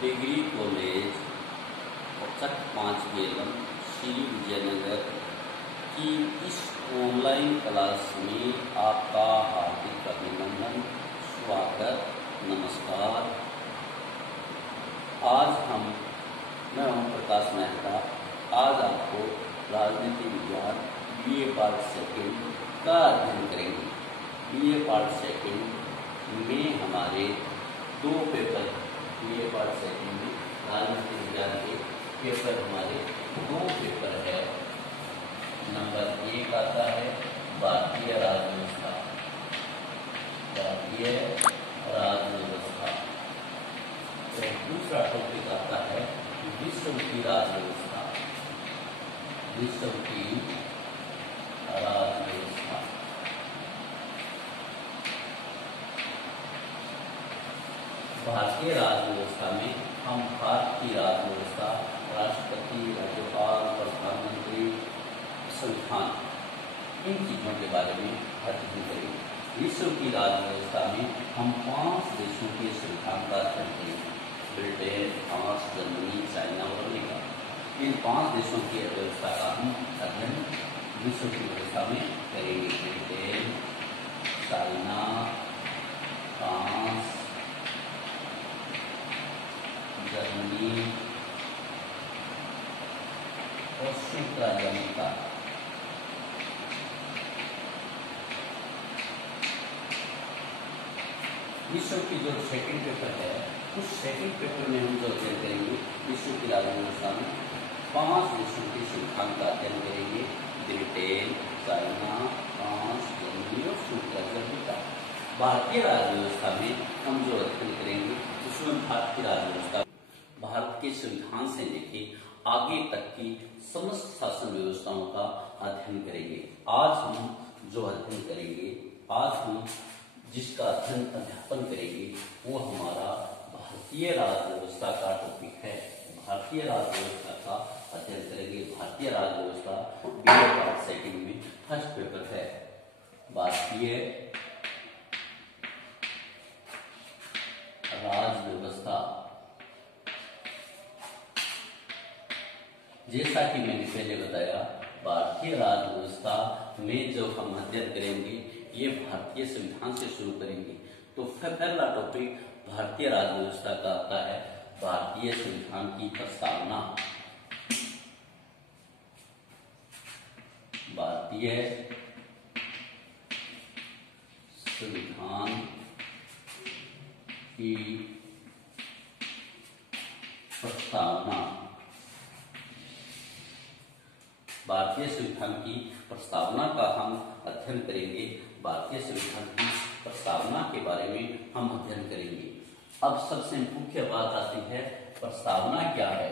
Degree college चक 5 गेलम श्री विजयनगर की इस online class में आपका हार्दिक अभिनंदन, स्वागत, नमस्कार। मैं ओम प्रकाश मेहता आज आपको राजनीति विज्ञान BA पार्ट सेकेंड का अध्ययन करेंगे। BA पार्ट सेकेंड में हमारे दो पेपर, BA पार्ट सेकेंड में राजनीति विज्ञान के पेपर हमारे दो पेपर है। नंबर 1 आता है भारतीय राजव्यवस्था, और दूसरा टॉपिक आता है विश्व की राजव्यवस्था। भारतीय राजव्यवस्था में हम भारत की राजव्यवस्था, राष्ट्रपति, राज्यपाल, प्रधानमंत्री, संविधान, इन चीजों के बारे में अध्ययन करेंगे। विश्व की राजव्यवस्था में हम 5 देशों के संविधान का अध्ययन करेंगे: ब्रिटेन, फ्रांस, जर्मनी, चाइना और अमेरिका। इन 5 देशों की व्यवस्था का हम अध्ययन विश्व की व्यवस्था में करेंगे। ब्रिटेन, चाइना, फ्रांस, जर्मनी और संयुक्त राज्य अमेरिका। विश्व की जो सेकंड पेपर है, उस सेकंड पेपर में हम जो अध्ययन करेंगे विश्व की राजव्यवस्था में 5 देशों के संविधान का अध्ययन करेंगे: ब्रिटेन, चाइना, फ्रांस, जर्मनी और संयुक्त राज्य अमेरिका। भारतीय राजव्यवस्था में हम जो अध्ययन करेंगे उसमें भारत की राजव्यवस्था, भारत के संविधान से लेके आगे तक की समस्त शासन व्यवस्थाओं का अध्ययन करेंगे। आज हम जो अध्ययन करेंगे, आज हम जिसका अध्यापन करेंगे वो हमारा भारतीय राजव्यवस्था का टॉपिक है। भारतीय राजव्यवस्था का अध्ययन करेंगे। भारतीय राजव्यवस्था BA पार्ट सेकेंड में फर्स्ट पेपर है। भारतीय राजव्यवस्था, जैसा कि मैंने पहले बताया, भारतीय राजव्यवस्था में जो हम अध्ययन करेंगे ये भारतीय संविधान से शुरू करेंगे। तो पहला टॉपिक भारतीय राजव्यवस्था का आता है भारतीय संविधान की प्रस्तावना। भारतीय संविधान की प्रस्तावना। भारतीय संविधान की प्रस्तावना का हम अध्ययन करेंगे। भारतीय संविधान की प्रस्तावना के बारे में हम अध्ययन करेंगे। अब सबसे मुख्य बात आती है, प्रस्तावना क्या है?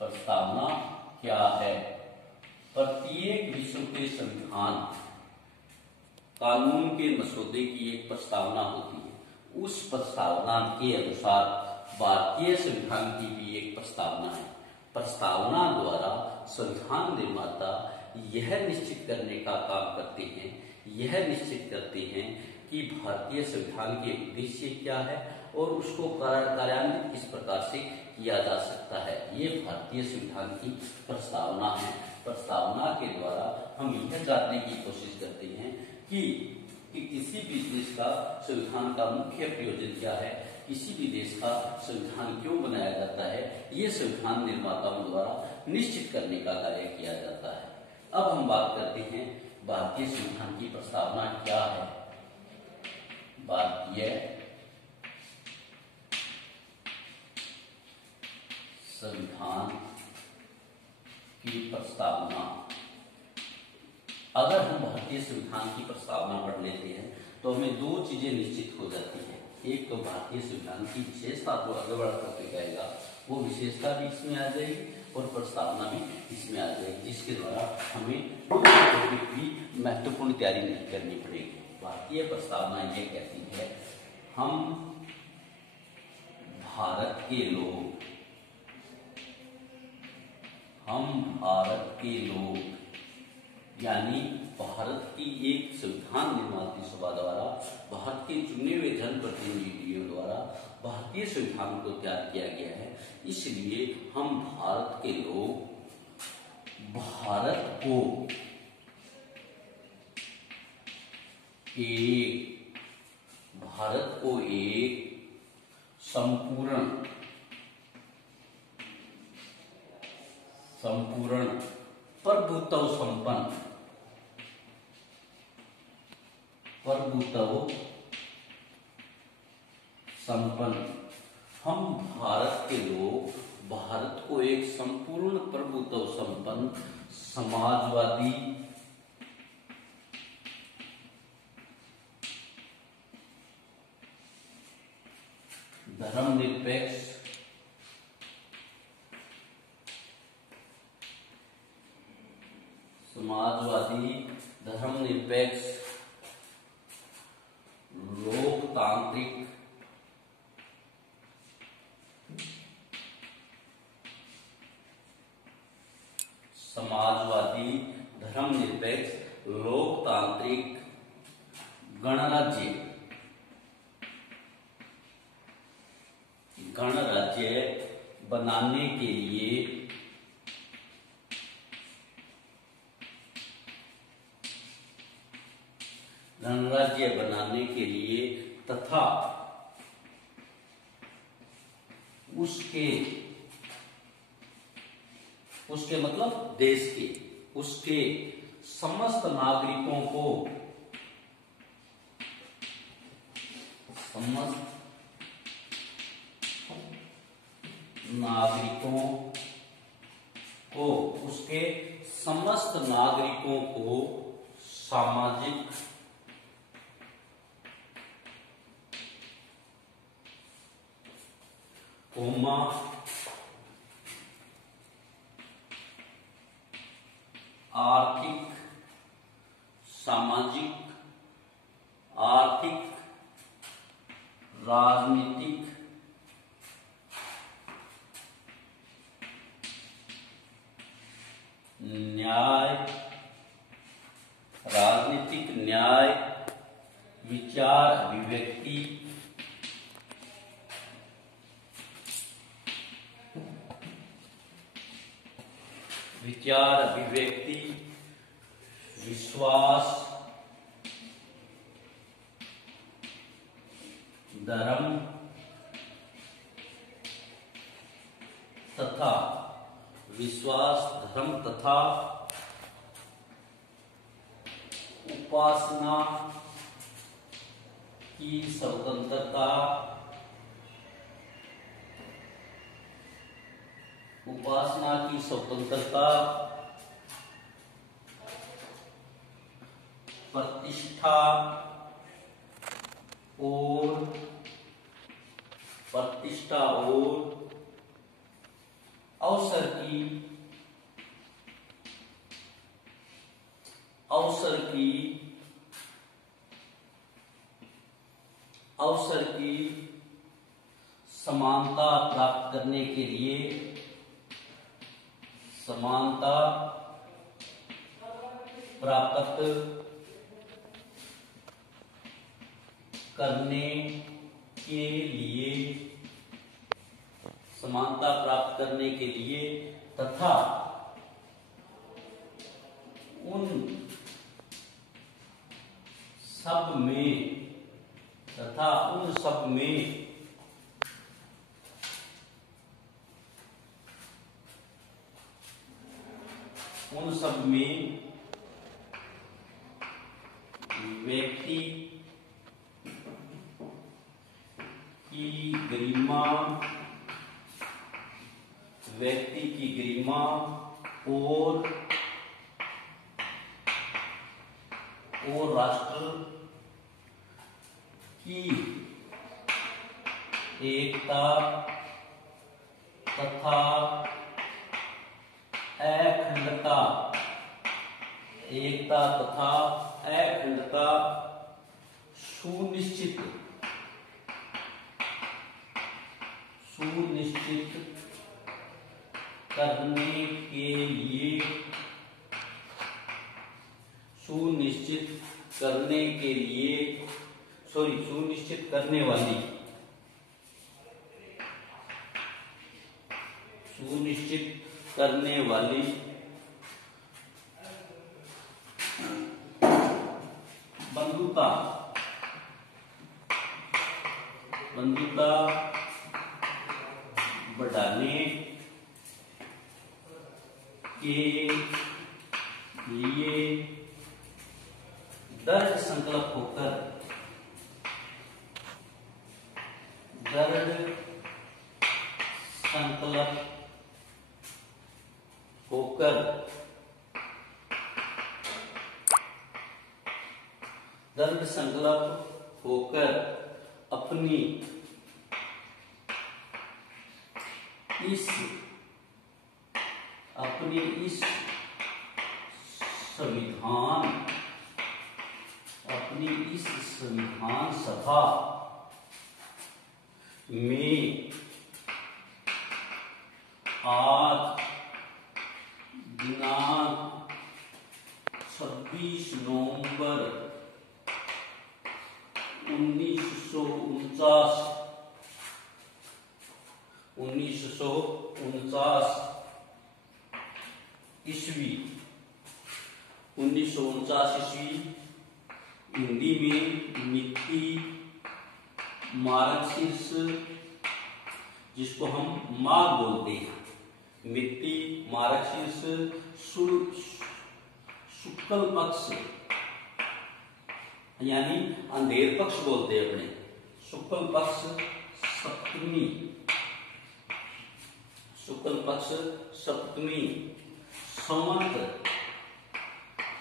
प्रस्तावना क्या है? प्रत्येक विश्व के संविधान कानून के मसौदे की एक प्रस्तावना होती है। उस प्रस्तावना के अनुसार भारतीय संविधान की भी एक प्रस्तावना है। प्रस्तावना द्वारा संविधान निर्माता यह निश्चित करने का काम करते हैं, यह निश्चित करते हैं कि भारतीय संविधान के उद्देश्य क्या है और उसको कार्यान्वित किस प्रकार से किया जा सकता है। ये भारतीय संविधान की प्रस्तावना है। प्रस्तावना के द्वारा हम यह जानने की कोशिश करते हैं कि किसी भी देश का संविधान का मुख्य प्रयोजन क्या है, किसी भी देश का संविधान क्यों बनाया जाता है, ये संविधान निर्माताओं द्वारा निश्चित करने का कार्य किया जाता है। अब हम बात करते हैं भारतीय संविधान की प्रस्तावना क्या है। भारतीय संविधान की प्रस्तावना। अगर हम भारतीय संविधान की प्रस्तावना पढ़ लेते हैं तो हमें 2 चीजें निश्चित हो जाती हैं। एक तो भारतीय संविधान की विशेषता, जो आगे बढ़ टॉपिक आएगा, वो विशेषता भी इसमें आ जाएगी और प्रस्तावना भी इसमें आ जाएगी, जिसके द्वारा हमें टॉपिक की महत्वपूर्ण तैयारी नहीं करनी पड़ेगी। भारतीय प्रस्तावना ये कहती है, हम भारत के लोग यानी भारत की एक संविधान निर्मात्री सभा द्वारा भारत के चुने हुए जनप्रतिनिधियों द्वारा भारतीय संविधान को तैयार किया गया है। इसलिए हम भारत के लोग भारत को एक संपूर्ण प्रभुत्व संपन्न हम भारत के लोग भारत को एक संपूर्ण प्रभुत्व संपन्न समाजवादी धर्मनिरपेक्ष लोकतांत्रिक गणराज्य बनाने के लिए तथा उसके मतलब देश के उसके समस्त नागरिकों को उसके समस्त नागरिकों को सामाजिक आर्थिक राजनीतिक न्याय विचार अभिव्यक्ति विश्वास धर्म तथा उपासना की स्वतंत्रता प्रतिष्ठा और अवसर की समानता प्राप्त करने के लिए समानता प्राप्त करने के लिए तथा उन सब में व्यक्ति की गरिमा और राष्ट्र की एकता तथा अखंडता सुनिश्चित सुनिश्चित करने के लिए सुनिश्चित करने वाली बंधुता बढ़ाने के लिए दृढ़ संकल्प होकर अपनी इस संविधान सभा में आज दिनांक 26 नवंबर 1949 ईस्वी हिंदी में मिति मार्क्सिस, जिसको हम माघ बोलते हैं, मिति मार्क्सिस शुक्ल पक्ष यानी अंधेर पक्ष बोलते हैं अपने, शुक्ल पक्ष सप्तमी संवत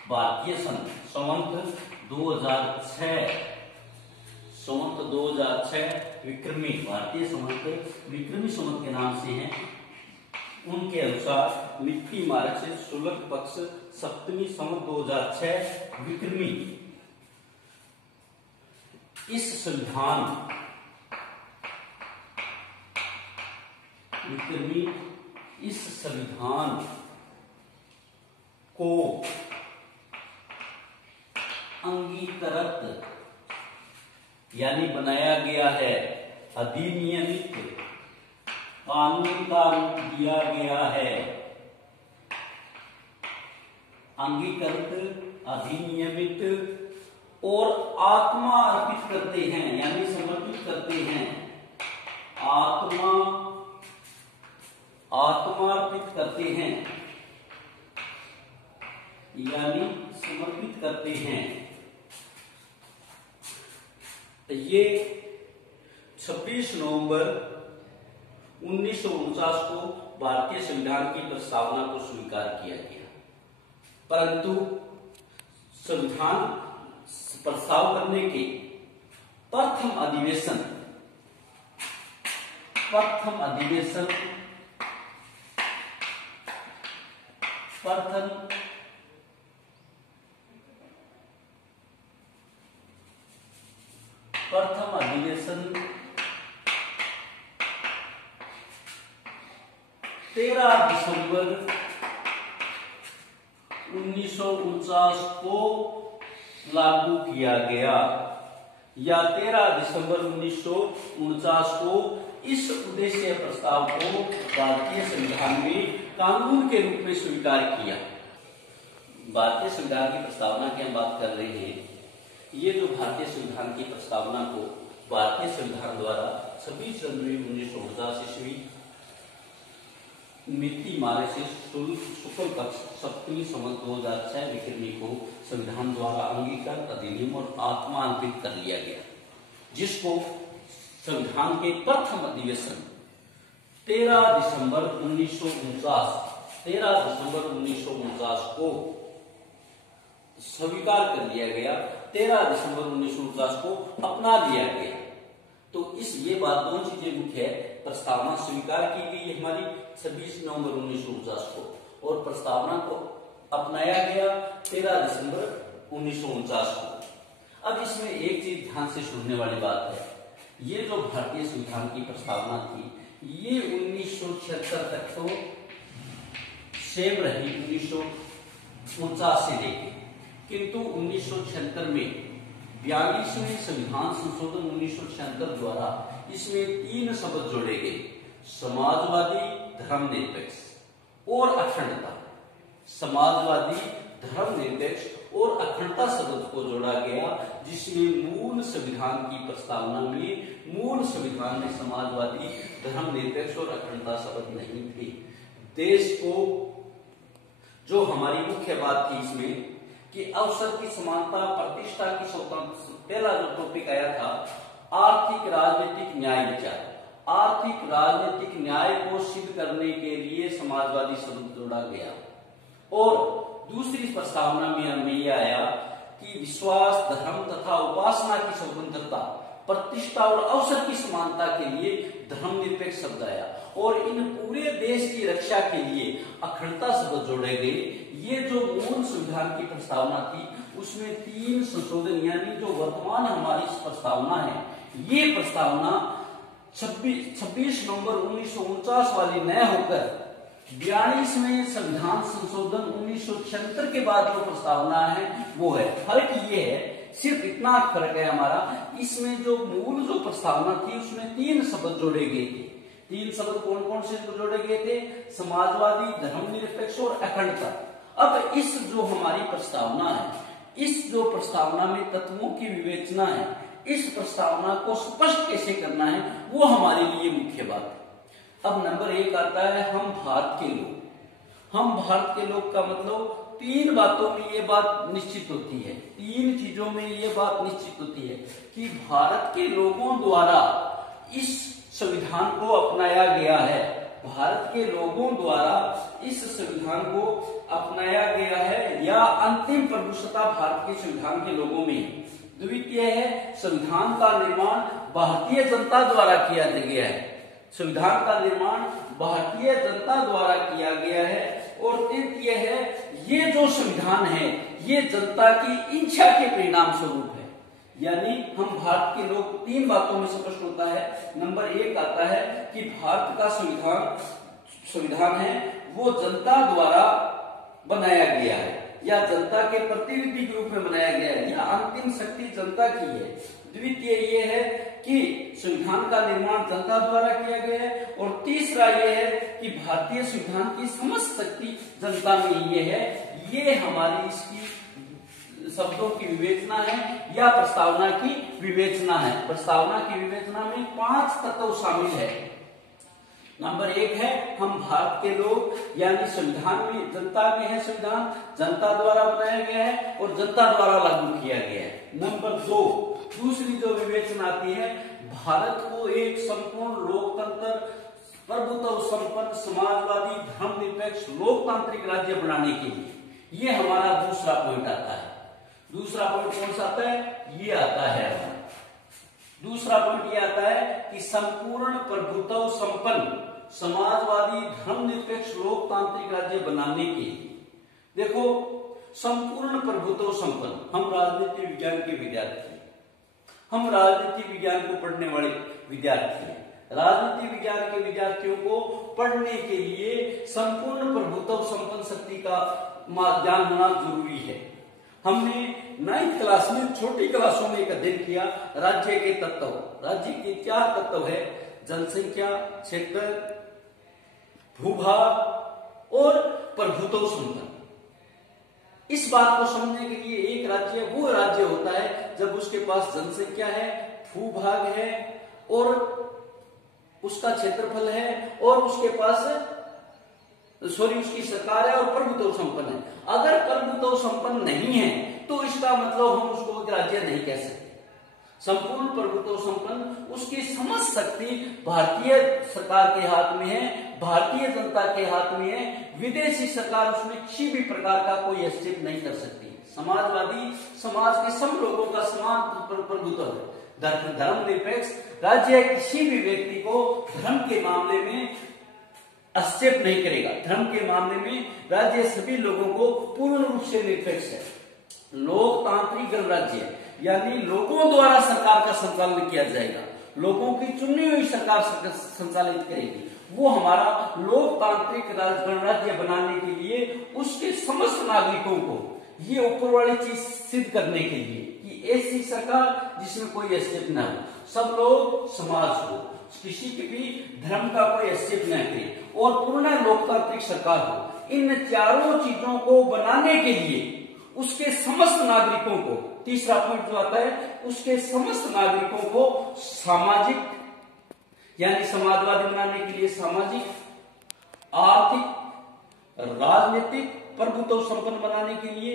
भारतीय सन संवत 2006 विक्रमी भारतीय संवत विक्रमी संवत के नाम से हैं। उनके अनुसार मिति मार्क्सिस शुक्ल पक्ष सप्तमी संवत 2006 विक्रमी इस संविधान को अंगीकृत यानी बनाया गया है, अधिनियमित कानून का रूप दिया गया है, अंगीकृत अधिनियमित और आत्मा अर्पित करते हैं यानी समर्पित करते हैं, आत्मा अर्पित करते हैं यानी समर्पित करते हैं। ये 26 नवंबर 1949 को भारतीय संविधान की प्रस्तावना को स्वीकार किया गया, परंतु संविधान प्रस्ताव करने के प्रथम अधिवेशन प्रथम अधिवेशन 13 दिसंबर 1949 को लागू किया गया, या 13 दिसंबर 1949 को इस उद्देश्य प्रस्ताव को भारतीय संविधान में कानून के रूप में स्वीकार किया। भारतीय संविधान की प्रस्तावना की हम बात कर रहे हैं। ये जो भारतीय संविधान की प्रस्तावना को भारतीय संविधान द्वारा 26 जनवरी 1949 ईस्वी मिति मार्क्सिस शुक्ल पक्ष सप्तमी संवत 2006 विक्रमी को संविधान द्वारा अंगीकृत अधिनियम और आत्मांकित कर लिया गया, जिसको संविधान के प्रथम अधिवेशन 13 दिसंबर 1949 को स्वीकार कर लिया गया, 13 दिसंबर 1949 को अपना लिया गया। तो ये बात दोनों चीजें मुख्य है, प्रस्तावना स्वीकार की गई हमारी 26 नवंबर 1949 को और प्रस्तावना को अपनाया गया 13 दिसंबर 1949 को। अब इसमें एक चीज ध्यान से सुनने वाली बात है, ये जो भारतीय संविधान की प्रस्तावना थी ये 1976 तक तो सेम रही, 1949 से लेके किंतु 1976 में 42वें संविधान संशोधन 1976 द्वारा इसमें 3 शब्द जोड़े गए, समाजवादी, धर्मनिरपेक्ष और अखंडता। समाजवादी, धर्मनिरपेक्ष और अखंडता शब्द को जोड़ा गया, जिसमें मूल संविधान की प्रस्तावना में, मूल संविधान में समाजवादी, धर्मनिरपेक्ष और अखंडता शब्द नहीं थे। देश को जो हमारी मुख्य बात थी इसमें कि अवसर की समानता, प्रतिष्ठा की स्वतंत्रता, पहला जो टॉपिक आया था आर्थिक राजनीतिक न्याय विचार। आर्थिक राजनीतिक न्याय को सिद्ध करने के लिए समाजवादी शब्द जोड़ा गया। और दूसरी प्रस्तावना में हमें यह आया कि विश्वास, धर्म तथा उपासना की स्वतंत्रता, प्रतिष्ठा और अवसर की समानता के लिए धर्मनिरपेक्ष शब्द आया। और इन पूरे देश की रक्षा के लिए अखंडता शब्द जोड़े गए। ये जो मूल संविधान की प्रस्तावना थी उसमें 3 संशोधन, यानी जो वर्तमान हमारी प्रस्तावना है, ये प्रस्तावना 26 नवंबर 1949 वाली न होकर 42वें संविधान संशोधन 1976 के बाद जो प्रस्तावना है वो है। फर्क ये है, सिर्फ इतना फर्क है हमारा, इसमें जो मूल जो प्रस्तावना थी उसमें 3 शब्द जोड़े गए थे। 3 शब्द कौन कौन से जोड़े गए थे? समाजवादी, धर्मनिरपेक्ष और अखंडता। अब इस जो हमारी प्रस्तावना है, इस जो प्रस्तावना में तत्वों की विवेचना है, इस प्रस्तावना को स्पष्ट कैसे करना है वो हमारे लिए मुख्य बात है। अब नंबर 1 आता है हम भारत के लोग। हम भारत के लोग का मतलब 3 बातों में ये बात निश्चित होती है, 3 चीजों में ये बात निश्चित होती है कि भारत के लोगों द्वारा इस संविधान को अपनाया गया है। भारत के लोगों द्वारा इस संविधान को अपनाया गया है या अंतिम प्रभुसत्ता भारत के संविधान के लोगों में है। द्वितीय है संविधान का निर्माण भारतीय जनता द्वारा किया गया है। संविधान का निर्माण भारतीय जनता द्वारा किया गया है। और तृतीय है ये जो संविधान है ये जनता की इच्छा के परिणाम स्वरूप है। यानी हम भारत के लोग 3 बातों में स्पष्ट होता है। नंबर 1 आता है कि भारत का संविधान है वो जनता द्वारा बनाया गया है या जनता के प्रतिनिधि के रूप में बनाया गया है या अंतिम शक्ति जनता की है। द्वितीय ये है कि संविधान का निर्माण जनता द्वारा किया गया है। और तीसरा ये है कि भारतीय संविधान की समस्त शक्ति जनता में ये है। ये हमारी इसकी शब्दों की विवेचना है या प्रस्तावना की विवेचना है। प्रस्तावना की विवेचना में 5 तत्व शामिल है। नंबर 1 है हम भारत के लोग, यानी संविधान में जनता में है, संविधान जनता द्वारा बनाया गया है और जनता द्वारा लागू किया गया है। नंबर 2 दूसरी जो विवेचना आती है, भारत को एक संपूर्ण लोकतंत्र, प्रभुत्व संपन्न, समाजवादी, धर्मनिरपेक्ष, लोकतांत्रिक राज्य बनाने के लिए, ये हमारा दूसरा पॉइंट आता है। दूसरा पॉइंट कौन सा आता है? ये आता है हमारा दूसरा पॉइंट, ये आता है कि संपूर्ण प्रभुत्व संपन्न, समाजवादी, धर्मनिरपेक्ष, लोकतांत्रिक राज्य बनाने के लिए। देखो, संपूर्ण प्रभुत्व संपन्न, हम राजनीति विज्ञान के विद्यार्थी, हम राजनीति विज्ञान को पढ़ने वाले विद्यार्थी हैं। राजनीति विज्ञान के विद्यार्थियों को पढ़ने के लिए संपूर्ण प्रभुत्व संपन्न शक्ति का ज्ञान होना जरूरी है। हमने 9th क्लास में, छोटी क्लासों में एक अध्ययन किया राज्य के तत्व। राज्य के 4 तत्व है, जनसंख्या, क्षेत्र, भूभाग और प्रभुत्व संपन्न। इस बात को समझने के लिए एक राज्य वो राज्य होता है जब उसके पास जनसंख्या है, भूभाग है और उसका क्षेत्रफल है और उसके पास उसकी सरकार है और प्रभुत्व संपन्न है। अगर प्रभुत्व संपन्न नहीं है तो इसका मतलब हम उसको एक राज्य नहीं कह सकते। संपूर्ण प्रभुत्व संपन्न, उसकी समस्त शक्ति भारतीय सरकार के हाथ में है, भारतीय जनता के हाथ में है। विदेशी सरकार उसमें किसी भी प्रकार का कोई हस्तक्षेप नहीं कर सकती। समाजवादी समाज के सब लोगों का समान प्रभुत्व है। धर्मनिरपेक्ष राज्य किसी भी व्यक्ति को धर्म के मामले में हस्तक्षेप नहीं करेगा। धर्म के मामले में राज्य सभी लोगों को पूर्ण रूप से निरपेक्ष है। लोकतांत्रिक गणराज्य, यानी लोगों द्वारा सरकार का संचालन किया जाएगा, लोगों की चुनी हुई सरकार संचालित करेगी। वो हमारा लोकतांत्रिक गणराज्य बनाने के लिए उसके समस्त नागरिकों को, ये ऊपर वाली चीज सिद्ध करने के लिए कि ऐसी सरकार जिसमें कोई हैसियत न हो, सब लोग समाज हो, किसी के भी धर्म का कोई हैसियत न करे और पूर्ण लोकतांत्रिक सरकार हो। इन चारों चीजों को बनाने के लिए उसके समस्त नागरिकों को, तीसरा पॉइंट जो आता है, उसके समस्त नागरिकों को सामाजिक यानी समाजवादी बनाने के लिए सामाजिक, आर्थिक, राजनीतिक प्रभुत्व संपन्न बनाने के लिए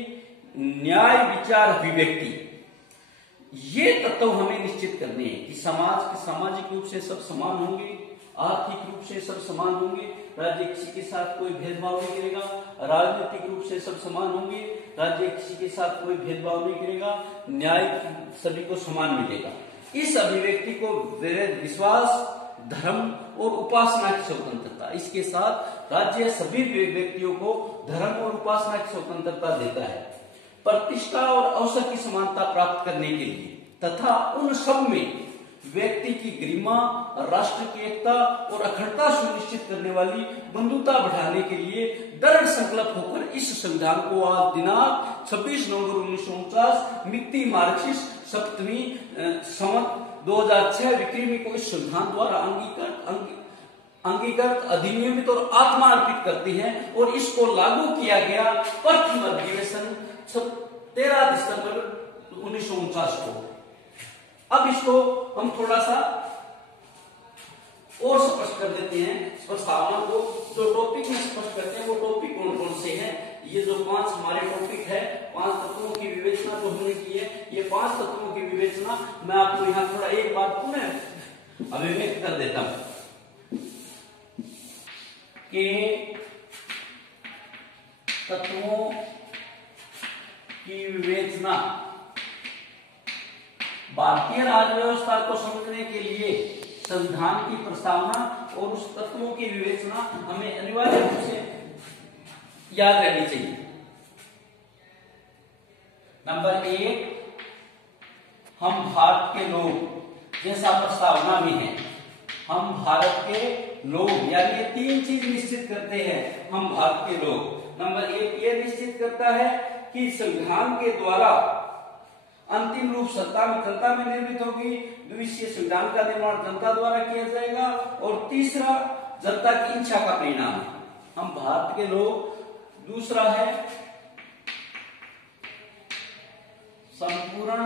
न्याय, विचार, अभिव्यक्ति, ये तत्व हमें निश्चित करने हैं कि सामाजिक रूप से सब समान होंगे, आर्थिक रूप से सब समान होंगे, राज्य किसी के साथ कोई भेदभाव नहीं करेगा, राजनीतिक रूप से सब समान होंगे, राज्य किसी के साथ कोई भेदभाव नहीं करेगा, न्याय सभी को समान मिलेगा। इस अभिव्यक्ति को विश्वास, धर्म और उपासना की स्वतंत्रता, इसके साथ राज्य सभी व्यक्तियों को धर्म और उपासना की स्वतंत्रता देता है, प्रतिष्ठा और अवसर की समानता प्राप्त करने के लिए तथा उन सब में व्यक्ति की गरिमा, राष्ट्र की एकता और अखंडता सुनिश्चित करने वाली बंधुता बढ़ाने के लिए दृढ़ संकल्प होकर इस संविधान को आज दिनांक 26 नवंबर 1949 मिति मार्क्सिस्ट सप्तमी संवत 2006 विक्रमी को इस संविधान द्वारा अंगीकृत, अधिनियमित और आत्मार्पित करती है और इसको लागू किया गया प्रथम अधिवेशन 13 दिसंबर 1949 को। अब इसको हम थोड़ा सा और स्पष्ट कर देते हैं, प्रस्तावना को जो टॉपिक में स्पष्ट करते हैं वो टॉपिक कौन कौन से हैं। ये जो 5 हमारे टॉपिक है, 5 तत्वों की विवेचना जो हमने की है, ये 5 तत्वों की विवेचना मैं आपको यहाँ थोड़ा एक बात पुनः अभिव्यक्त कर देता हूं कि तत्वों की विवेचना भारतीय राज्य व्यवस्था को समझने के लिए संविधान की प्रस्तावना और उस तत्वों की विवेचना हमें अनिवार्य रूप से याद रहनी चाहिए। नंबर 1, हम भारत के लोग, जैसा प्रस्तावना में है, हम भारत के लोग, यानी ये 3 चीज निश्चित करते हैं हम भारत के लोग। नंबर 1 ये निश्चित करता है कि संविधान के द्वारा अंतिम रूप सत्ता में निर्मित होगी, द्वितीय संविधान का निर्माण जनता द्वारा किया जाएगा और तीसरा जनता की इच्छा का परिणाम है, हम भारत के लोग। दूसरा है संपूर्ण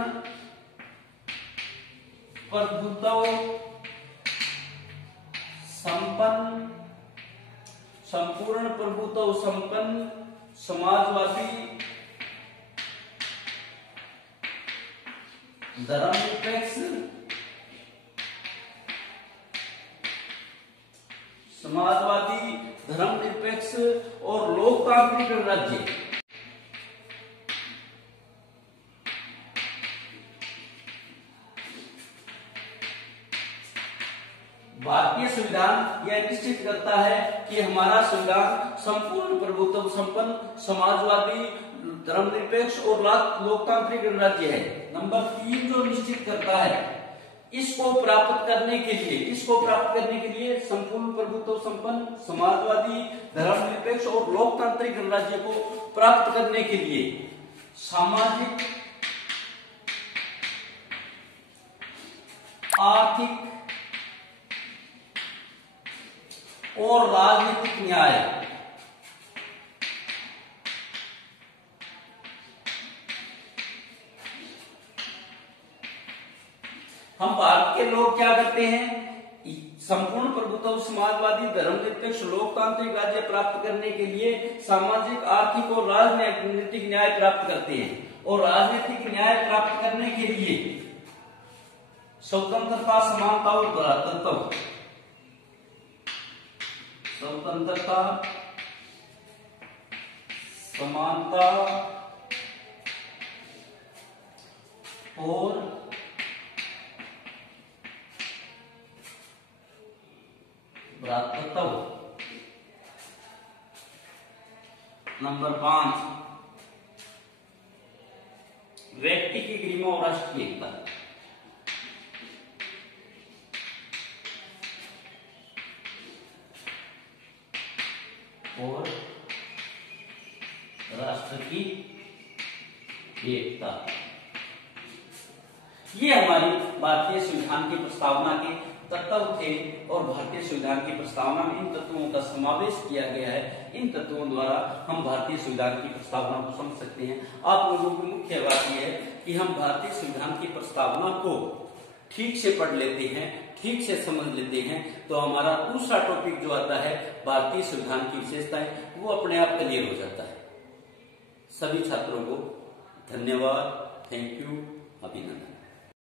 प्रभुत्व संपन्न समाजवादी धर्मनिरपेक्ष और लोकतांत्रिक राज्य। भारतीय संविधान यह निश्चित करता है कि हमारा संविधान संपूर्ण प्रभुत्व संपन्न समाजवादी धर्मनिरपेक्ष और लोकतांत्रिक राज्य है। नंबर 3 जो निश्चित करता है, इसको प्राप्त करने के लिए संपूर्ण प्रभुत्व संपन्न समाजवादी धर्मनिरपेक्ष और लोकतांत्रिक राज्य को प्राप्त करने के लिए सामाजिक, आर्थिक और राजनीतिक न्याय हम भारत के लोग क्या करते हैं, संपूर्ण प्रभुत्व समाजवादी धर्मनिरपेक्ष लोकतांत्रिक राज्य प्राप्त करने के लिए सामाजिक, आर्थिक और राजनीतिक न्याय प्राप्त करते हैं और राजनीतिक न्याय प्राप्त करने के लिए स्वतंत्रता, समानता और भ्रातृत्व, स्वतंत्रता, समानता और भ्रातृत्व। नंबर 5 व्यक्ति की गरिमा और राष्ट्र की एकता। और राष्ट्र की एकता। ये हमारी भारतीय संविधान की प्रस्तावना के तत्व थे और भारतीय संविधान की प्रस्तावना में इन तत्वों का समावेश किया गया है। इन तत्वों द्वारा हम भारतीय संविधान की प्रस्तावना को समझ सकते हैं। आप लोगों की मुख्य बात यह है कि हम भारतीय संविधान की प्रस्तावना को ठीक से पढ़ लेते हैं, ठीक से समझ लेते हैं, तो हमारा दूसरा टॉपिक जो आता है भारतीय संविधान की विशेषताएं, वो अपने आप क्लियर हो जाता है। सभी छात्रों को धन्यवाद, थैंक यू, अभिनंदन।